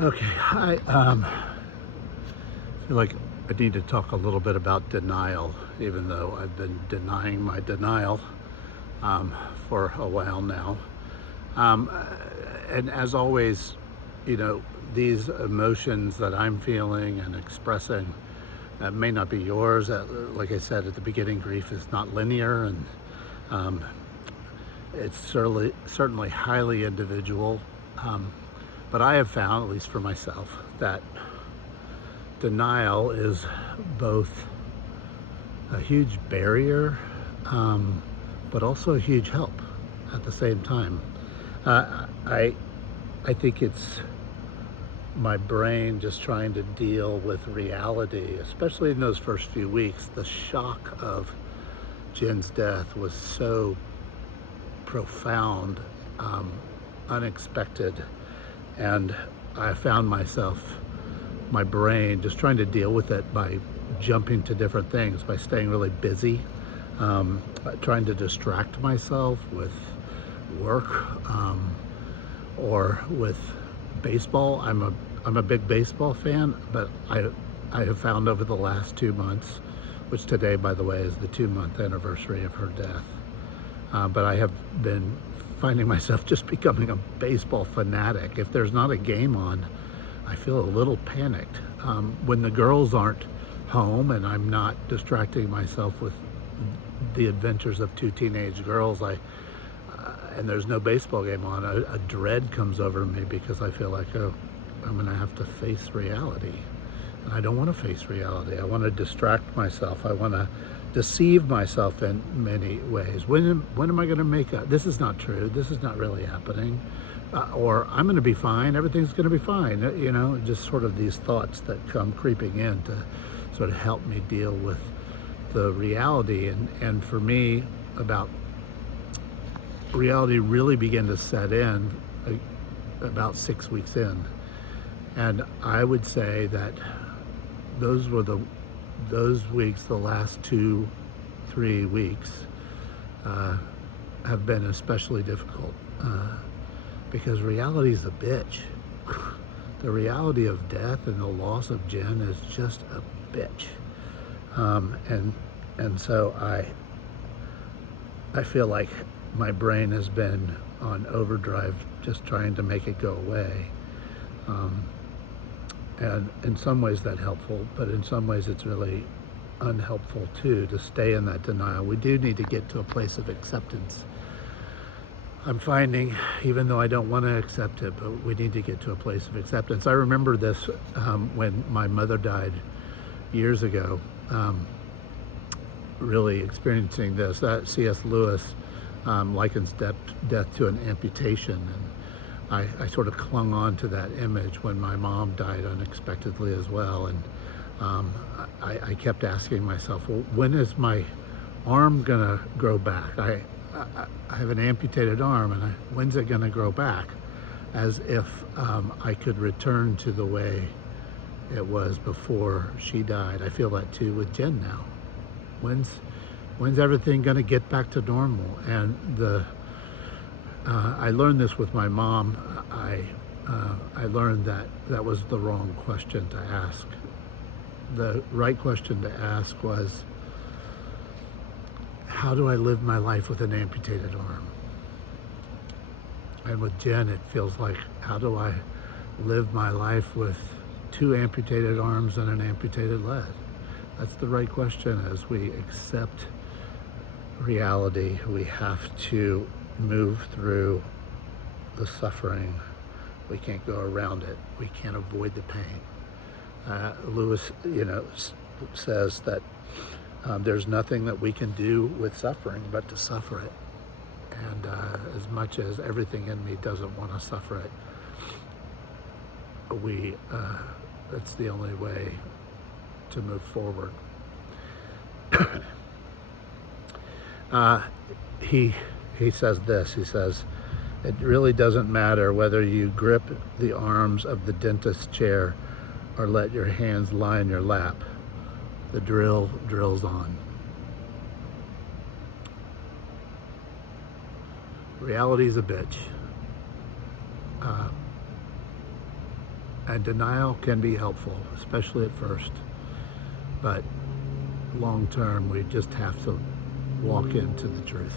Okay, I feel like I need to talk a little bit about denial, even though I've been denying my denial um, for a while now. Um, and as always, you know, these emotions that I'm feeling and expressing may not be yours. Like I said at the beginning, grief is not linear, and um, it's certainly highly individual. Um, but I have found, at least for myself, that denial is both a huge barrier, but also a huge help at the same time. I think it's my brain just trying to deal with reality, especially in those first few weeks. The shock of Jen's death was so profound, um, unexpected, and I found my brain just trying to deal with it by jumping to different things, by staying really busy, trying to distract myself with work, or with baseball. I'm a big baseball fan, but I have found over the last 2 months, which today, by the way, is the 2-month anniversary of her death. But I have been finding myself just becoming a baseball fanatic. If there's not a game on, I feel a little panicked. When the girls aren't home and I'm not distracting myself with the adventures of two teenage girls, and there's no baseball game on, a dread comes over me because I feel like, oh, I'm gonna have to face reality. And I don't want to face reality. I want to distract myself. I want to deceive myself in many ways. When am I going to make a, this is not true, this is not really happening, or I'm going to be fine, everything's going to be fine, you know, just sort of these thoughts that come creeping in to sort of help me deal with the reality. And for me, about reality really began to set in about 6 weeks in. And I would say that those weeks, the last 2-3 weeks, have been especially difficult, because reality is a bitch. The reality of death and the loss of Jen is just a bitch. And so I feel like my brain has been on overdrive, just trying to make it go away. And in some ways that's helpful, but in some ways it's really unhelpful too, to stay in that denial. We do need to get to a place of acceptance. I'm finding, even though I don't want to accept it, but we need to get to a place of acceptance. I remember this when my mother died years ago, really experiencing this. C.S. Lewis likens death to an amputation, and I sort of clung on to that image when my mom died unexpectedly as well. And I kept asking myself, well, when is my arm gonna grow back? I have an amputated arm, and when's it gonna grow back? As if I could return to the way it was before she died. I feel that too with Jen now. When's everything gonna get back to normal? And I learned this with my mom. I learned that was the wrong question to ask. The right question to ask was, how do I live my life with an amputated arm? And with Jen, it feels like, how do I live my life with 2 amputated arms and an amputated leg? That's the right question. As we accept reality, we have to move through the suffering. We can't go around it. We can't avoid the pain. Lewis, says that there's nothing that we can do with suffering but to suffer it. And as much as everything in me doesn't want to suffer it, it's the only way to move forward. He says this, he says, it really doesn't matter whether you grip the arms of the dentist's chair or let your hands lie in your lap. The drill drills on. Reality's a bitch. And denial can be helpful, especially at first. But long term, we just have to walk into the truth.